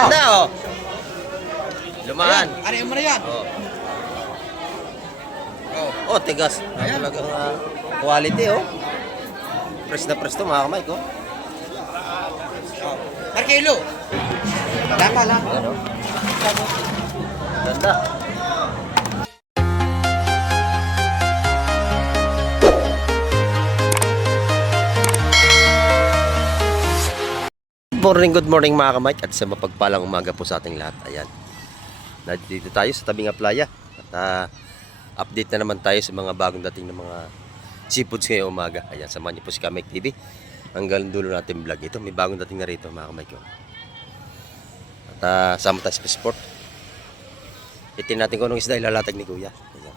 Ganda, oh. Lumaan. Ano yung muna yan? Oh. Oh, tigas. Talagang quality, oh. Press na press to, mga kamay ko. Per kilo. Lata lang. Ano? Ganda. Good morning mga kamay at sa mapagpalang umaga po sa ating lahat. Ayan. Nandito tayo sa tabing playa at update na naman tayo sa mga bagong dating ng mga seafoods ngayong umaga. Ayan, samahan niyo po si Kamek TV. Hanggang dulo natin vlog. Ito, may bagong dating na rito mga kamay ko. At sama tayo sa sport. Itin natin kung anong isda ilalatag ni Kuya. Ayan.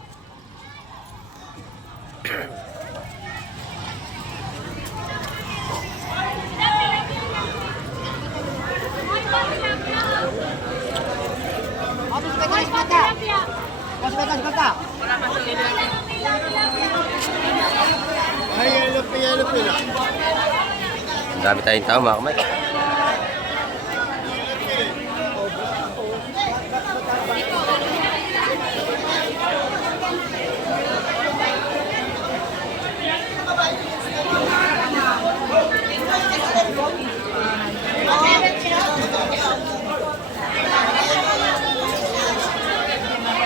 Dami tayong tao mga kamay.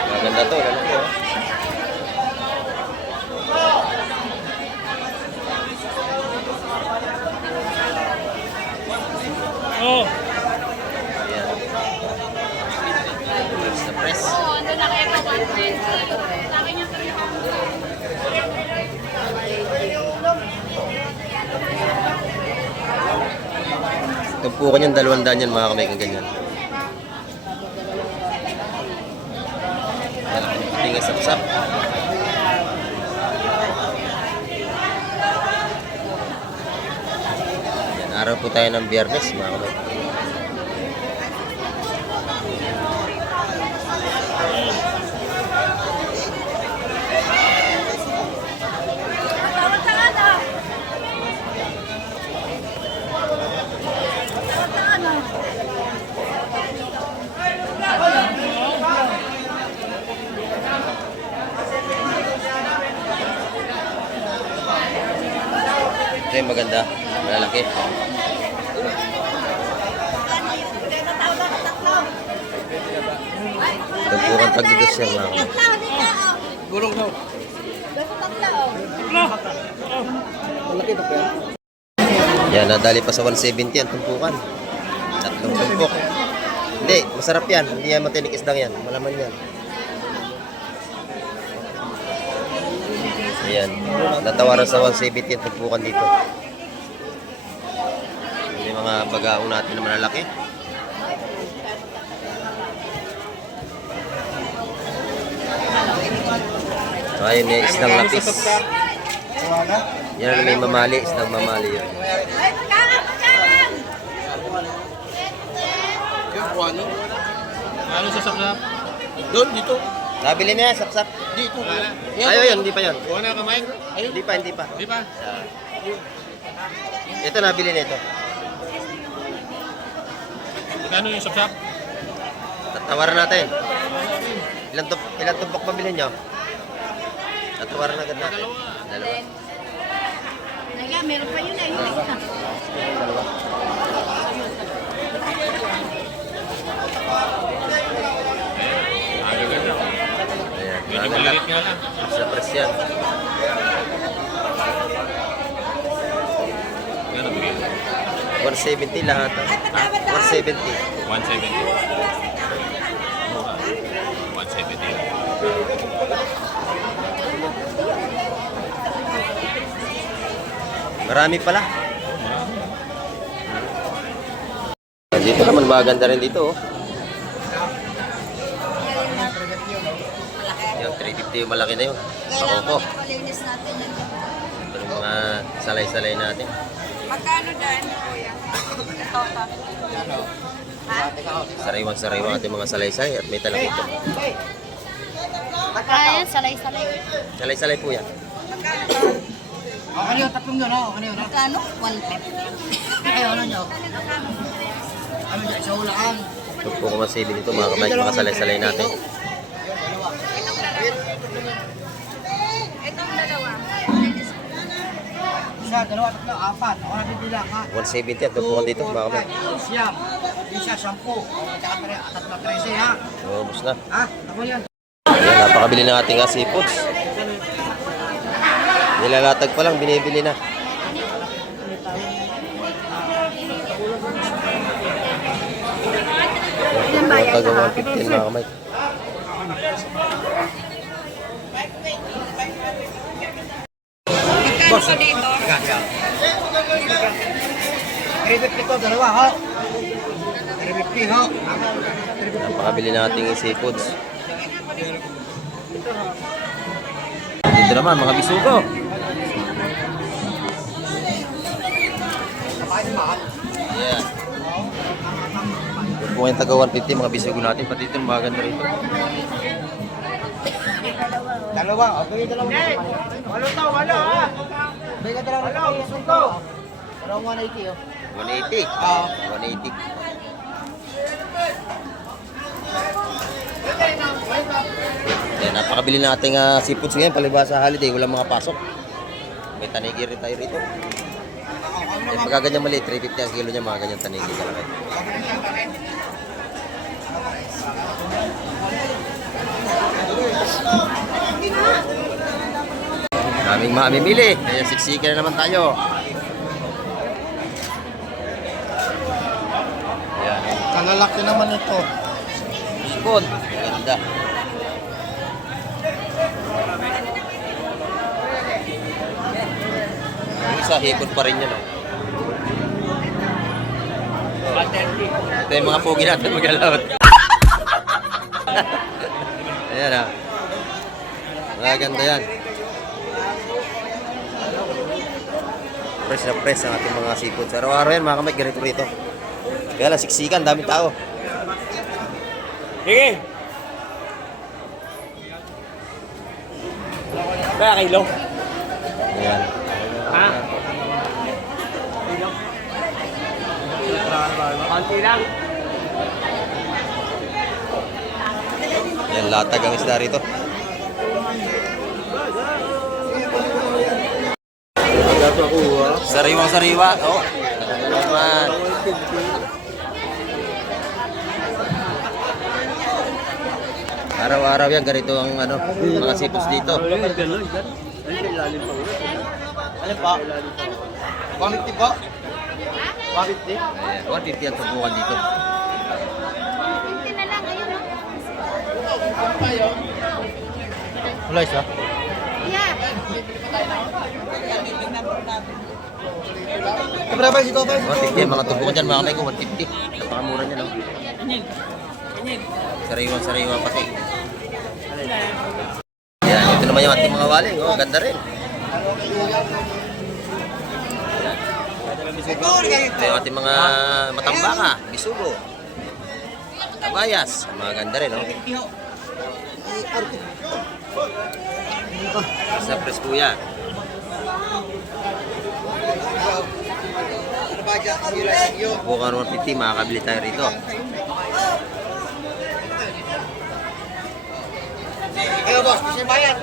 Maganda to, lalaki oh. Oh. Ayan. Sa press. Oo, ando na kayo pa 120. Sa akin yung 300. Tumpukan yung 200 yan mga kamay kang ganyan. Hindi nga sapsap. Yan, araw po tayo ng Biyernes mga kamay. Ito yung maganda, malalaki. Tumpukan pagdidos yan mga kamay. Gulong daw. Yan, nadali pa sa 170 ang tumpukan. Tatlong tumpok. Hindi, masarap yan. Hindi yan matinik isdang yan. Malaman yan. Ayan, natawaran sa 170 ang tumpukan dito. May mga bagaong natin na malalaki. So, ayun, may isdang lapis. Yan, may mamali, isdang mamali yan. Ano sa sakla? Doon, dito. Nabili na yan, sapsap. Dito. Ayaw yun, hindi pa yun. Kuha na kamay? Ayun. Hindi pa, hindi pa. Di ba? Ito, nabili na ito. Ano yung sapsap? Tatawaran natin. Ilan tumpok pabili nyo? Tatawaran agad natin. Dalawa. Naya, meron pa yun eh. Yung isa. Dalawa. Ayan, Medyo maganda. maliit nga lang. Sa press yan. Yan ang bigay. 170 lahat. 170. 170. Mura. 170. Marami pala. Dito naman maganda rin dito oh. Yung 350 yung malaki na yun. Pakoko. Palinis natin yun. Ito yung mga salay-salay natin. Magkano dyan, kuya? Ito pa. Sariwang-sariwang ating mga salay-salay at may talakit ito. Ayan, salay-salay. Salay-salay po yan. Magkano ba? Ano yung tatlong doon? Ano yun? Magkano? 150. Ano nyo? Ano dyan? Sa ulaan. Ito po kung masili nito mga kamay, mga salay-salay natin. Itong dalawa. Isa, dalawa, tatlo, apat. Ako na bibilang ha. 170 at po dito mga kamay. Siyam. Isa, 10. Tsaka tatlo, 13 ha. So, ubos na. Ha? Ako yan. Ayan, napakabili ng ating seafoods. Nilalatag pa lang, binibili na. Taga 115 mga kamay. Magkano pa dito? 350 to, dalawa ha. 350 ha. Napakabili ng ating seafoods. Dito naman mga bisugo. Yeah. Kung yung taga 150 mga bisugo natin, pati ito mga ganda rito. Dalawa, okay, dalawa. Walo to, walo ha. Bigyan dalawa, walo, suko. Dalawang 180 oh. 180. 180. Yan, napakabili na ating seafoods ngayon. Palibasa holiday, walang mga pasok. May tanigi rin tayo rito. Eh, pagka ganyan maliit, 350 ang kilo niya, mga ganyan tanigi ka lang. Daming mamimili, kaya siksikan na naman tayo. Yan. Kalalaki naman ito. Ikon. Ganda. Yung isa, hipon pa rin yan. Oh. Ito yung mga pogi natin mag-alawat. Ayan ah. Maganda yan. Fresh na fresh ang ating mga seafoods. Araw-araw yan mga kamay, ganito rito. Kaya lang siksikan, daming tao. Sige. Kaya kilo? Ayan. Ha? Konti lang. Ayan, latag ang isda rito. Sariwang-sariwa. Oh, naman. Araw-araw yan, ganito ang mga seafoods dito. Ano pa? 150 po? 150? Ayan, 150 ang tubukan dito. 50 na lang, ayun o. Wala isa? Yeah. Kamera ba ito ba? 150 ang mga tubukan dyan, mga kamay ko, 150. Napakamura niya, no? Sariwang-sariwa pati. Ayan, ito naman yung ating mga waling. Oh, ganda rin. Ito yung ating mga matambaka, bisugo, kabayas. Mga ganda rin, no? Sa presko yan. Bukan 150, makakabili tayo rito. Hello boss, kasi bayad.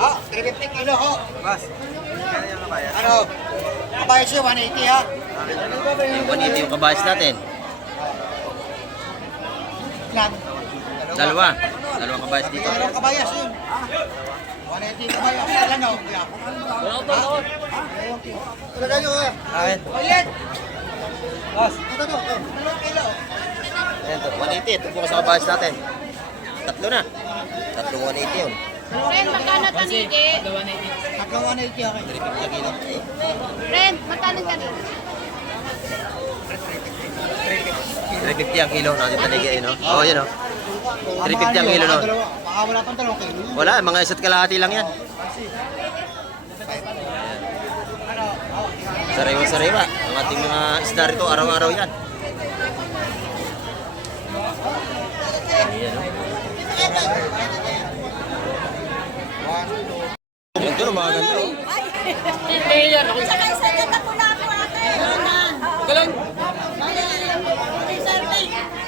Ha? 350 kilo ho. Boss. Ano? Kabayad siya 180 ha. Yung 180 yung kabayas natin. Plan. Dalawang kabayas dito. Dalawang kabayas yun. 180 kabayas. Ano? Talaga nyo ha. Ayan. Bayad. Boss. Ito to. 2 kilo. Ayan to, 180. Ito po sa kabayas natin. Tatlo na. Tatlong 180 yun. Ren, magkano tanigi? Tatlong 180 okay. 350 kilo. Ren, magkano tanigi? 350 ang kilo natin tanigi, no? Oo, yun, no? 350 ang kilo nun. Baka wala pang 2 kilo. Wala, mga isa't kalahati lang yan. Sariwa-sariwa. Ang ating mga isda rito, araw-araw yan. Ayan, no? Ito na mga ganda, oh. Saka isa dyan na pula ako ate. Galang.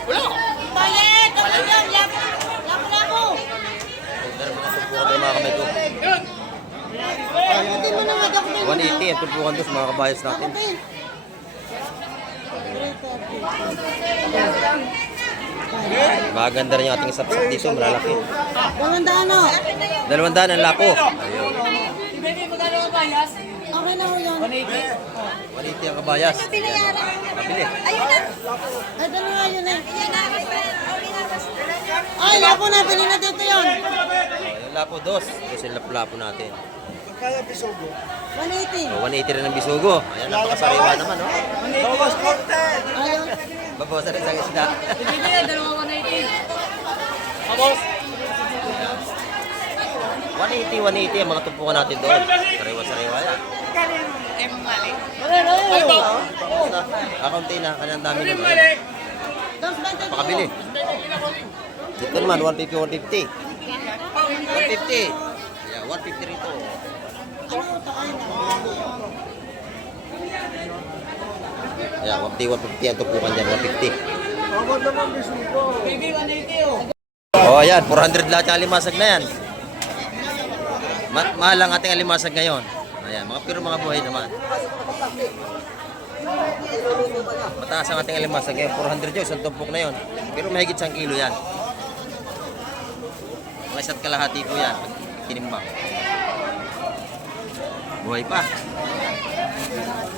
Wala 180 ang tumpukan doon sa mga kabayas natin. Maganda rin yung ating sapsap dito, malalaki. 200 200 ang lapo. Ayun. Okay na ho yun. 180 ang kabayas. Binayaran. Mabili. Ayun na. Ay, dalawa nga yun eh. Yan na, my friend. Okay na, basta. Ay, lapo na, pili na dito yun. Yung lapo, dos. Dos yung lapo natin. 180. 180 rin ang bisugo. Ayan, napakasariwa naman, no? Ayun. Babawasan rin sa isda. 180 ang mga tumpukan natin doon. Sariwa-sariwa yan. Kakunti na, kanyang dami naman. Dos 20. Pakabili. Dito naman, 150, 150. 150. Yeah, 150 rito. Yeah, 150 ang tumpukan dyan, 150. Oh, ayan, 400 lahat yung alimasag na yan. Mahal ang ating alimasag ngayon. Ayan, pero mga buhay naman. Mataas ang ating alimasag ngayon, 400 yun, isang tumpok na yun. Pero mahigit 1 kilo yan. Mga isa't kalahati po yan, pag tinimbang. Buhay pa.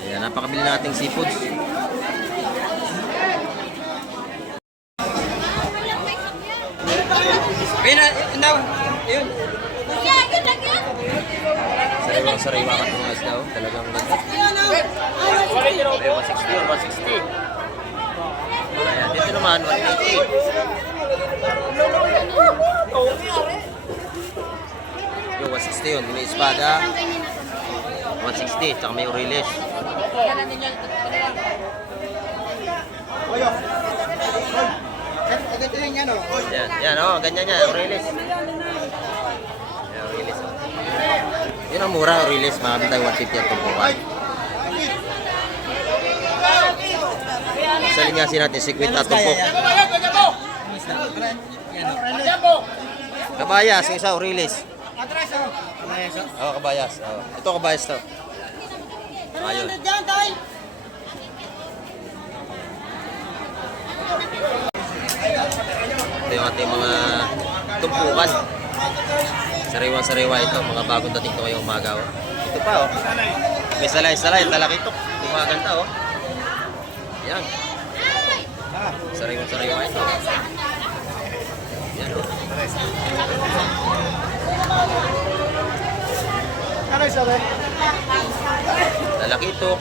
Ayan, napakabili nating seafoods. Sariwa-sariwa ka itong isda, oh. Talagang ganda. Ayun o. Ay, 160. Ayun, 160 yun, 160. Ayan, dito naman, 180. Yung 160 yun, may espada. 160, tsaka may urilis. Yan, yan, oh, ganyan yan, urilis. Yan, urilis, oh. Yun ang mura, urilis, mga tayo 150 at tumpukan. Sa linyasin natin, 50 at tumpok. Kabayas, yung isa, urilis. Oo, kabayas. Oh. Ito kabayas to. Ayun. 300 dyan, tay. Ito yung ating mga tumpukan. Sariwa-sariwa ito, mga bagong dating ito ngayong umaga. Oh. Ito pa, oh. May salay-salay, talakitok. Ito mga ganda, oh. Yan. Sariwa-sariwa ito. Yan, oh. Talakitok.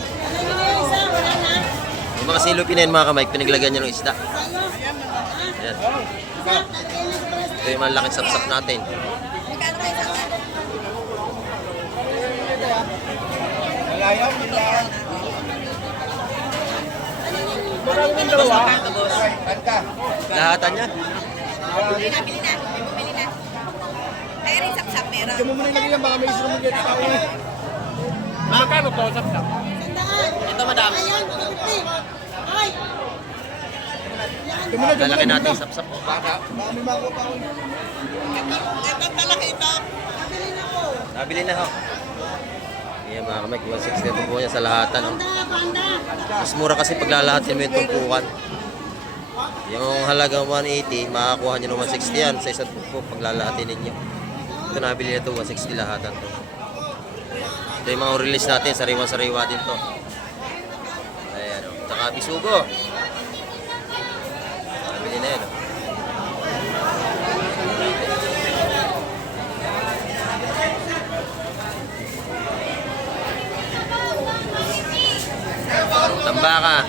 Yung mga silupin na yun, mga kamay, pinaglagyan niya ng isda. Yan. Ito yung malaking sapsap natin. Magkano kayo sa akin? Lahatan niya. Bili na, bili na. Bumili na. Kaya rin sapsap meron. Magkano to, sapsap? Ito, madam. Ayun, 250. Ay. Lalaki natin yung sapsap. Oh. Ito talaki ito. Nabili na po. Nabili na ho. Ayan mga kamay, 160 ito po niya sa lahatan. Oh. Banda. Mas mura kasi paglalahat mo yung tumpukan. Yung halagang 180, makakuha nyo ng 160 yan sa isa't po paglalahatin ninyo. Ito nabili na ito, 160 lahatan to. Ito yung mga release natin, sariwa-sariwa din to. Ayan o, tsaka bisugo. Nabili na yan o. Tambaka.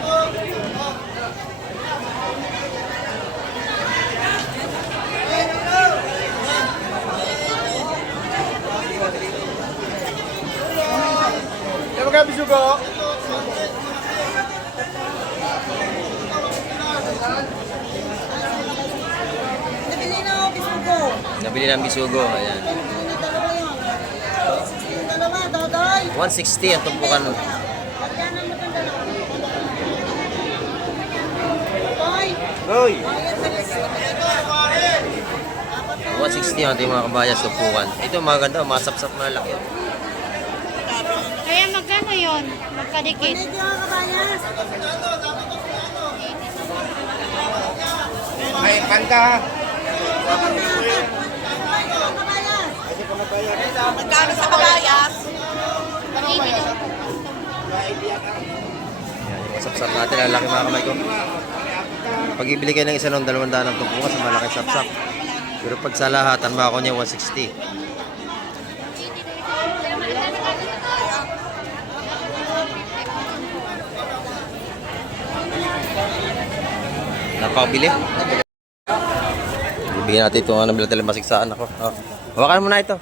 Nabili na ako bisugo. Nabili ng bisugo. Ayan. Dalawa yun. Dalawa, daday. 160 ang tumpukan. Pagkana mo itong dalawa. Ay. Hoy! 160 ang ating mga kabayas tumpukan. Ito maganda, masapsap na laki. Kaya magkano yun? Magkadikit. 180 mga kabayas. Ay, kanta ha. Magkano sa kabayas? Yan, yung sapsap natin. Ang laki mga kamay ko. Pag ibili kayo ng isa ng 200 ng tumpungan sa malaking sapsap. Pero pag sa lahatan, makakuha niya 160. Nakakabili. Bibigyan natin itong ano, bila masiksaan ako. Oh. Hawakan mo na ito.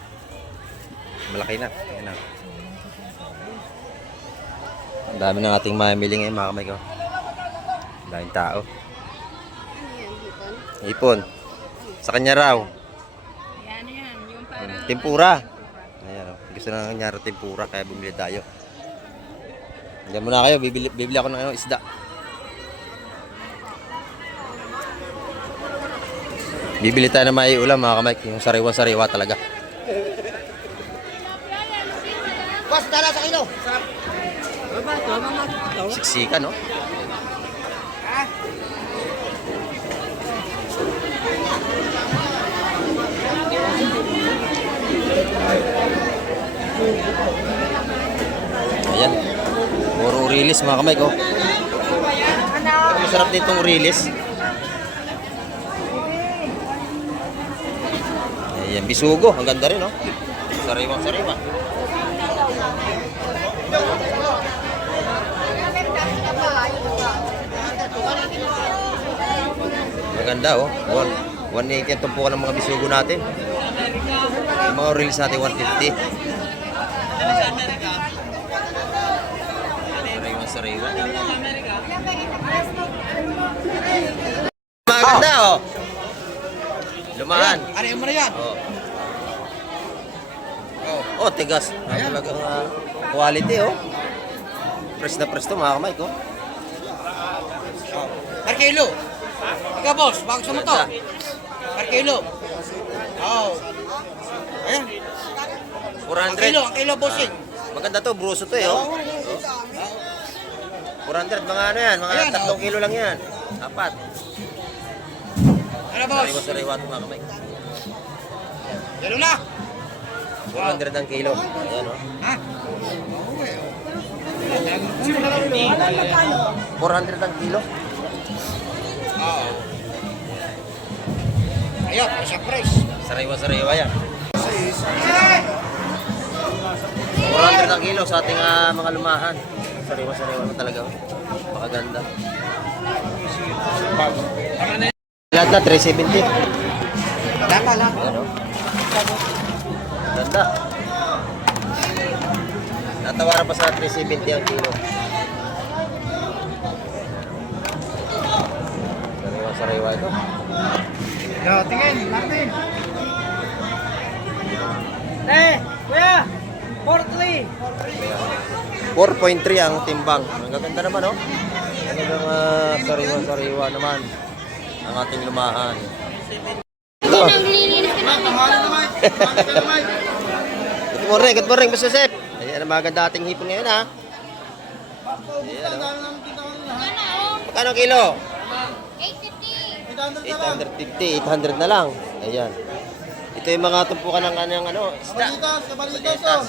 Malaki na. Ayan na. Ang dami ng ating mamili ngayon mga kamay ko. Ang daming tao. Hipon. Sa kanya raw. Yan, yung para... Tempura. Ayan, oh. Gusto na nga raw tempura kaya bumili tayo. Diyan muna kayo. Bibili ako ng ano, isda. Bibili tayo ng may ulam mga kamay. Yung sariwa-sariwa talaga. Boss, dala sa kilo. Siksika, no? Ayan. Puro urilis mga kamay ko. Masarap ditong urilis. Ayan, bisugo. Ang ganda rin, no? Sariwa-sariwa. Maganda, oh. 180 ang tumpukan ng mga bisugo natin. Yung mga reels natin, 150. Sariwa-sariwa. Maganda, oh. Lumahan. Ano mo na yan? Oh. Oh, tigas. Talagang quality, oh. Press na press to, mga kamay ko. Per kilo. Ikaw, boss, bago sa mo to. Per kilo. Oo. Ayan. 400. Ang kilo, bossing. Maganda to, bruso to, eh, oh. 400, mga ano yan, mga Ayan, 3 kilo lang yan. Apat. Ano, boss? Sariwa-sariwa to, mga kamay. Gano'n na. 400 ang kilo. Ayan, oh. Ha? 400 ang kilo. Oo. Ayun, isang price. Sariwa-sariwa yan. 400 ang kilo sa ating mga lumahan. Sariwa-sariwa na talaga, oh. Pakaganda. Lahat na, 370. Data lang. Ayan, oh. Ganda. Natawaran pa sa 370 ang kilo. Sariwa-sariwa ito. Yo, tingin, Martin. Kuya! 43! 4.3 ang timbang. Ang gaganda naman, oh. Talagang sariwa-sariwa naman ang ating lumahan. Ito. Good morning, Boss Joseph. Ayan ang maganda ating hipon ngayon, ha. Ayan, oh. Magkano ang kilo? 850. 800 na lang. Ayan. Ito yung mga tumpukan ng ano, isda. Kabalitas.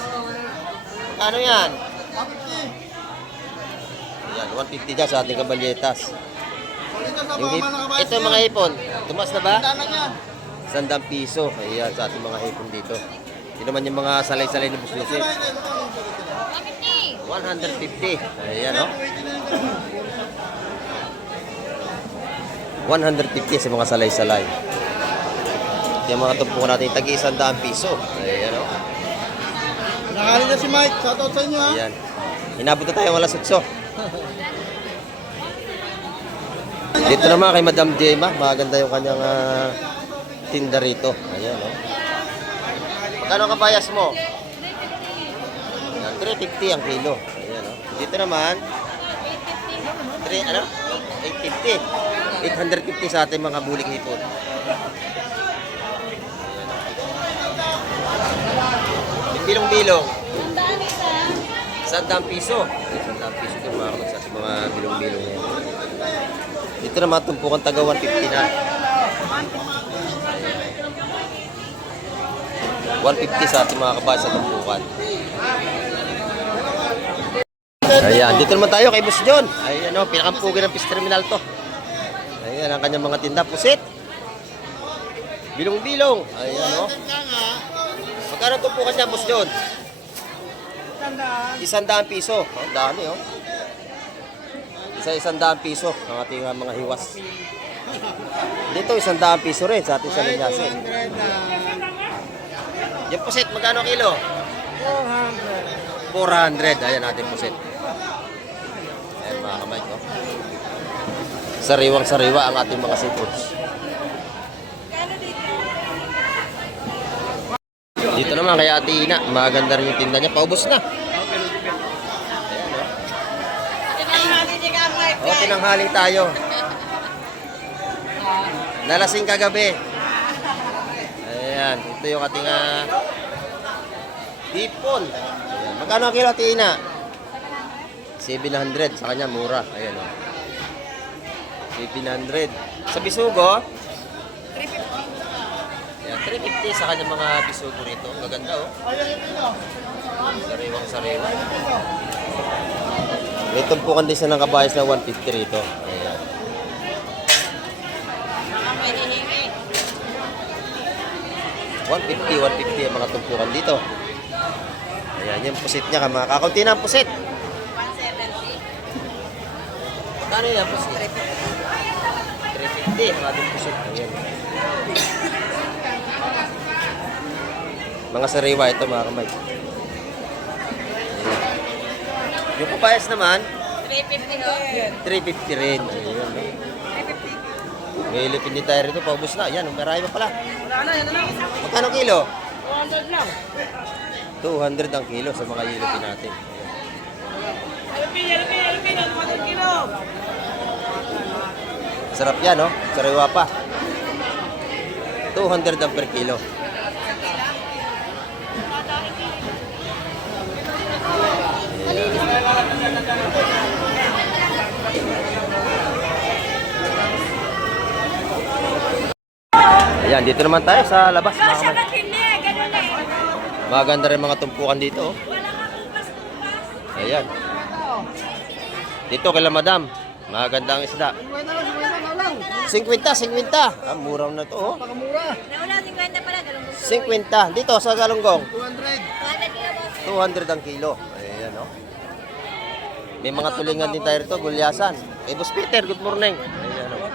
Ano yan? 150. Ayan, 150 dyan sa ating kabalyetas. Ito yung mga hipon. Tumas na ba? 100 piso. Ayan, sa ating mga hipon dito. Ito naman yung mga salay-salay na buslusin. 150. Ayan, oh. 150 sa mga salay-salay. Yung mga tumpukan natin, tagi 100 piso. Ayan, oh. Nakali na si Mike. Shoutout sa inyo, ha? Ayan. Inabot na tayo alas 8. Dito naman kay Madam Gemma. Maganda yung kanyang tinda rito. Ayan, oh. Magkano ang kabayas mo? Ayan, 350 ang kilo. Ayan, oh. Dito naman, 850. 850 sa ating mga buling hipon. Yung bilong-bilong. 100 piso. 100 piso ito mga kabagsak sa mga bilong-bilong na yan. Dito naman tumpukan taga 150 na. 150 sa ating mga kabayan sa tumpukan. Ayan, dito naman tayo kay Boss John. Ayan o, pinakampugin ng Fish Terminal to. Ayan ang kanyang mga tinda. Pusit. Bilong-bilong. Ayan o. Magkano tumpukan niya, Boss John? 100 piso. Ang dami o. Isa-100 piso ang ating mga hiwas. Dito 100 piso rin sa ating Salinyasin. Yung pusit, magkano kilo? 400. Ayan natin pusit. Ayan mga kamay ko. Sariwang-sariwa ang ating mga seafoods. Dito naman kay Ate Ina, maganda rin yung tinda niya. Paubos na. O, tinanghali tayo. Nalasing kagabi. Ayan, ito yung ating hipon. Ayan. Magkano ang kilo, Ate Ina? 700. Sa kanya, mura. Ayan o. 700. Sa bisugo? 350. Ayan, 350 sa kanya mga bisugo rito. Ang gaganda o. Sariwang-sariwa. May tumpukan din siya ng kabayas na 150 rito. Ayan. 150 ang mga tumpukan dito. Ayan, yung pusit niya. Kakaunti na ang pusit. 170. Magkano yan, pusit? 350 ang ating pusit. Ayan. Mga sariwa ito, mga kamay. Ayan. Yung papayas naman, 350 ho. 350 rin. Ayun, no? May lipin din tayo rito, paubos na. Yan, marami pa pala. Magkano kilo? 200 lang. 200 ang kilo sa mga yelupin natin. Alpin, 200 kilo. Sarap yan, no? Sariwa pa. 200 ang per kilo. Ayan, dito naman tayo sa labas. Mga kamay. Maganda rin mga tumpukan dito. Oh. Ayan. Dito kay Madam. Maganda ang isda. 50. Ah, murang na to. Oh. Nauna, 50 pala. Galunggong. 50. Dito sa Galunggong. 200 kilo, boss. 200 ang kilo. Ayan, oh. May mga tulingan din tayo rito, gulyasan. Eh, Boss Peter, good morning. Ayan, oh.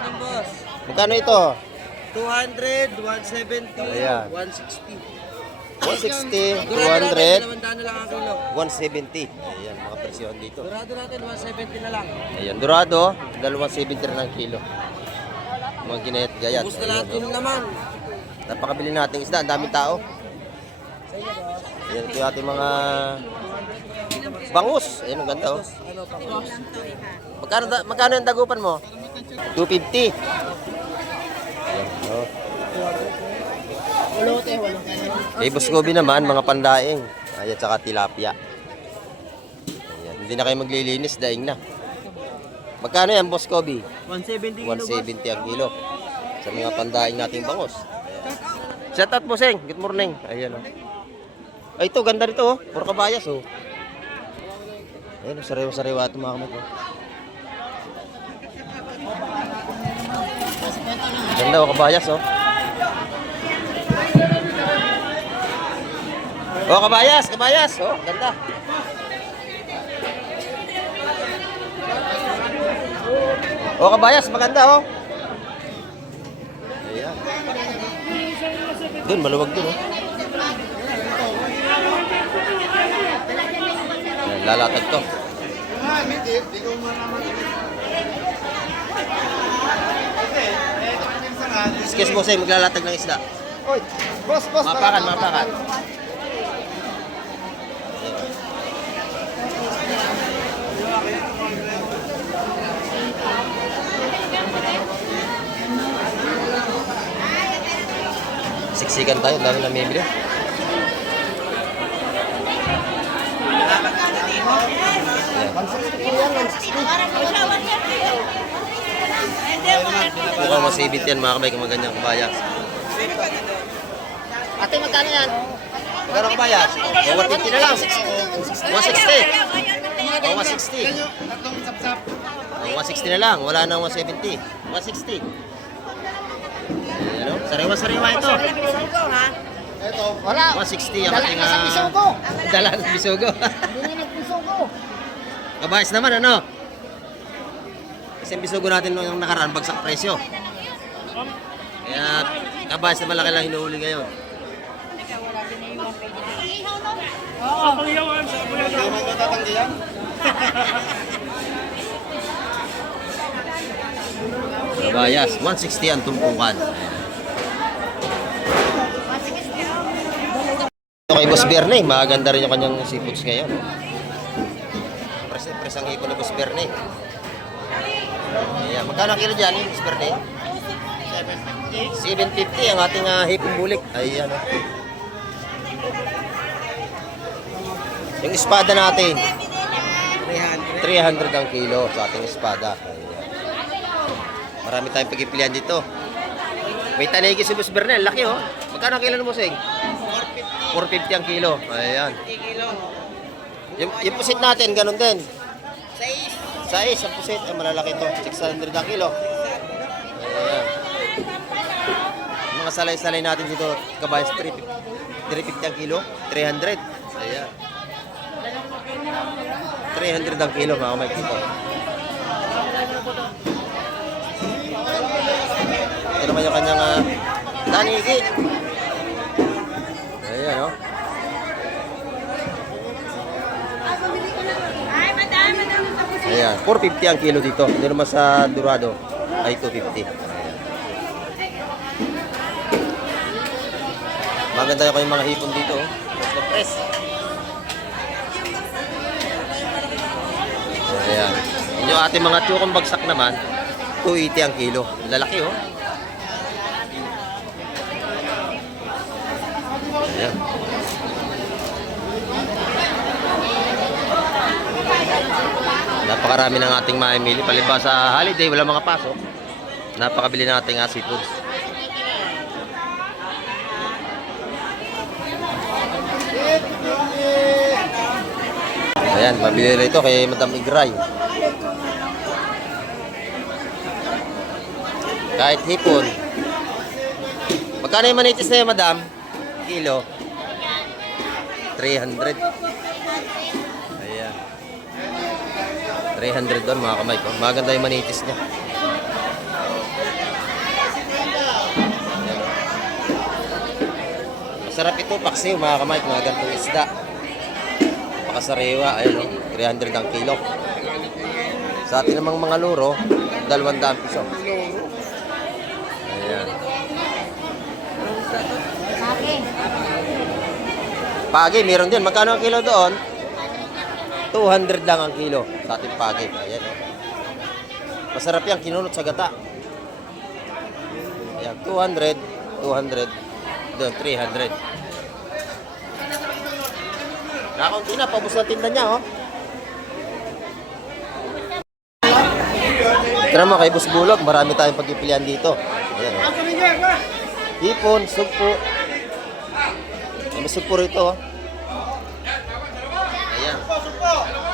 Magkano ito? 200, 170, Ayan. 160. 160, 200, 200 na lang ang kilo. 170. Ayan, mga presyon dito. Dorado natin, 170 na lang. Ayan, Dorado, 270 rin ang kilo. Mga ginayat gayat. Gusto natin naman. Napakabili nating isda, ang daming tao. Ayan, ito yung ating mga bangus. Ayan, ang ganda, oh. Magkano yung dagupan mo? 250. Ayan, oh. Kay Boss Gobi naman, mga pandaing. Ayan, tsaka tilapia. Ayan, hindi na kayo maglilinis, daing na. Magkano yan, Boss Gobi? 170 170 ang kilo. Sa mga pandaing nating bangus. Ayan. Shout out, Bosseng. Good morning. Ayan, oh. Ay, ito, ganda rito, oh. Puro kabayas, oh. Ayan, oh, sariwa-sariwa ito, mga kamay ko. Ganda, oh, kabayas, oh. Oh, kabayas, kabayas. Oh, ganda. Oh, kabayas, maganda, oh. Ayan. Doon, maluwag doon, oh. Ayan, lalatag to. Excuse mo, say, maglalatag ng isda. Oy, boss. Mapakan, mapakan. Siksikan tayo, dami na may bili. Mukhang masibit yan mga kamay kung maganyang kabayas. Ate, magkano yan? Magkano kabayas? 150 na lang. 160. Oh, 160. Oh, 160 na lang. Wala nang 170. 160. Ano? Sariwa-sariwa ito. Wala. 160 ang Dala ating na sa piso ko. dala ng bisugo. Hindi na nagpiso ko. Kabayas naman ano? Kasi ang bisugo natin nung nakaraan bagsak presyo. Kaya kabayas naman laki lang hinuhuli ngayon. Oo, pangyawan sa kuya. Kabayas, 160 ang tumpukan. Ito kay Boss Berne, maganda rin yung kanyang seafoods ngayon. Pres ang hipon ni Boss Berne. Ayan, magkano kilo dyan yung Boss Berne? 750 ang ating hipong bulik. Ayan o. Yung espada natin, 300 ang kilo sa ating espada. Ayan. Marami tayong pagpipilian dito. May tanigi si Boss Berne, laki oh. Magkano ang kilo ng Bossing? 450 ang kilo. Ayan. Yung pusit natin, ganun din. 6 ang pusit. Ay, malalaki to. 600 ang kilo. Ayan. Yung mga salay-salay natin dito, kabayan sa 350 ang kilo. 300. Ayan. 300 ang kilo, mga kamay dito. Ito naman yung kanyang tanigi. Ayan, oh. Ay, madami. Ayan, 450 ang kilo dito. Dito naman sa Dorado ay 250. Ayan. Maganda yung kayong mga hipon dito, oh. Press. Ayan. Yung ating mga tsukong bagsak naman, 280 ang kilo. Lalaki, oh. Ayan. Napakarami ng ating mamimili. Palibas sa holiday, wala mga pasok. Napakabili ng ating seafoods. Ayan, mabili rito kay Madam Igray. Kahit hipon. Magkano yung manitis na yun, Madam? Kilo? 300. Ayan. 300 doon mga kamay ko. Maganda yung manitis niya. Ayan. Masarap ito, paksiw mga kamay ko. Mga gantong isda. Pakasariwa. Ayan o. 300 ang kilo. Sa atin namang mga luro, 200 piso. Ayan. Pagi, meron din. Magkano ang kilo doon? 200 lang ang kilo sa ating pagi. Ayan. Masarap yan, kinunot sa gata. Ayan, 200, 200, doon, 300. Nakakunti na, paubos na tinda niya, oh. Tara mo, kay Boss Bulog, marami tayong pagpipilian dito. Ayan, oh. Hipon, sugpo. May sugpo rito, oh. Ayan.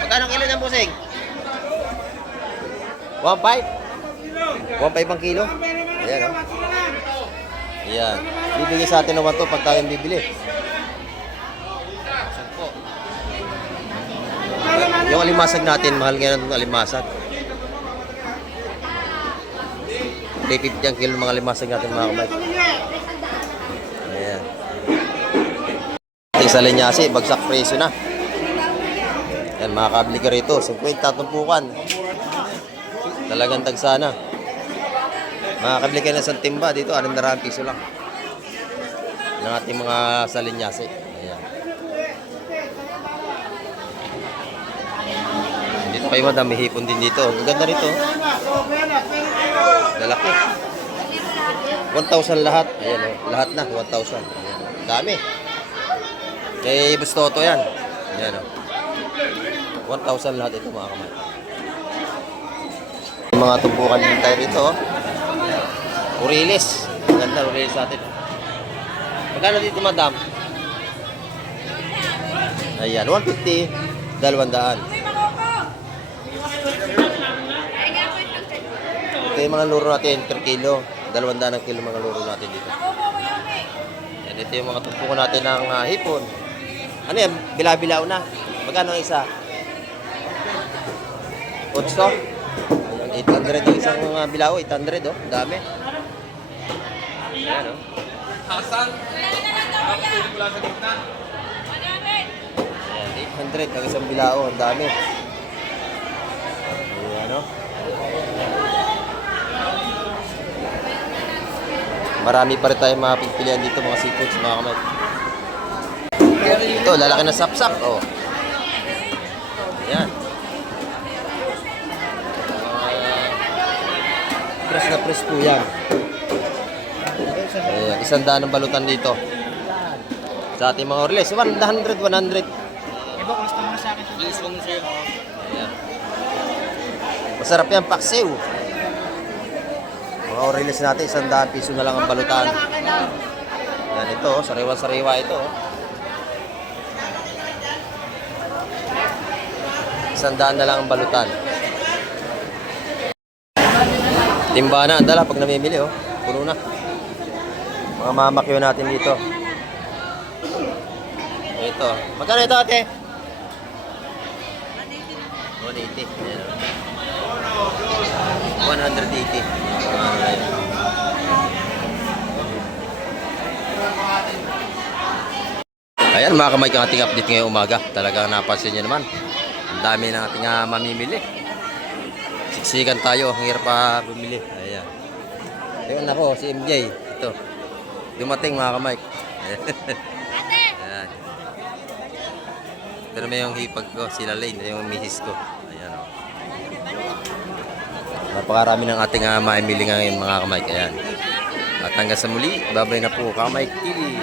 Magkano ang kilo ng Bossing? 1.5? 1.5 ang kilo? Ayan, oh. Ayan. Bibigay sa atin naman to pag tayong bibili. Sugpo. Yung alimasag natin, mahal nga ng alimasag. 350 ang kilo ng mga alimasag natin, mga kamay. Ayan. Ating sa linyasi, bagsak presyo na. Yan, makakabili ka rito. 50 tumpukan. Talagang tagsana. Makakabili ka na sa timba dito. 600 piso lang. Ng ating mga salinyasi. Ayan. Dito kayo madam, may hipon din dito. Ang ganda rito. Lalaki. 1,000 lahat. Ayan, oh. Lahat na. 1,000. Ayan. Dami. Kay Bustoto yan. Ayan, oh. 1,000 lahat ito mga kamay. Yung mga tumpukan ng tayo rito. Urilis. Ganda Urilis natin. Magkano dito madam? Ayan, 150. 200. Ito yung mga luro natin per kilo. 200 ang kilo mga luro natin dito. Yan, ito yung mga tumpukan natin ng hipon. Ano yan? Bila-bilaw na. Magkano ang isa? 800? Ayan, 800 ang isang bilao. 800 oh. Dami. Ayan oh. Ayan, 800 ang isang bilao. Ang dami. Ayan oh. Marami pa rin tayong mga pagpilian dito mga seafoods mga kamay. Ito, lalaki na sapsap. Oh. Ayan. Press na press po yan. Ayan, 100 ng balutan dito. Sa ating mga orles, 100. Iba, gusto mo sa akin. Ayan. Masarap yan, paksiw. Mga orles natin, 100 piso na lang ang balutan. Yan ito, sariwa-sariwa ito. 100 na lang ang balutan. Timba na, ang dala pag namimili oh. Puno na. Mga mamakyo natin dito. Ito. Magkano ito ate? 180. Ayan, oh. 180. Ayan mga kamay, ang ating update ngayong umaga. Talagang napansin nyo naman. Ang dami ng ating mamimili. Siksikan tayo, ang hirap pa bumili. Ayan. Ayun ako, si MJ. Ito. Dumating mga kamay. Ayan. Pero may yung hipag ko, sila Lane, yung misis ko. Ayan o. Napakarami ng ating mamimili ngayon mga kamay. Ayan. At hanggang sa muli, babay na po Kamay TV.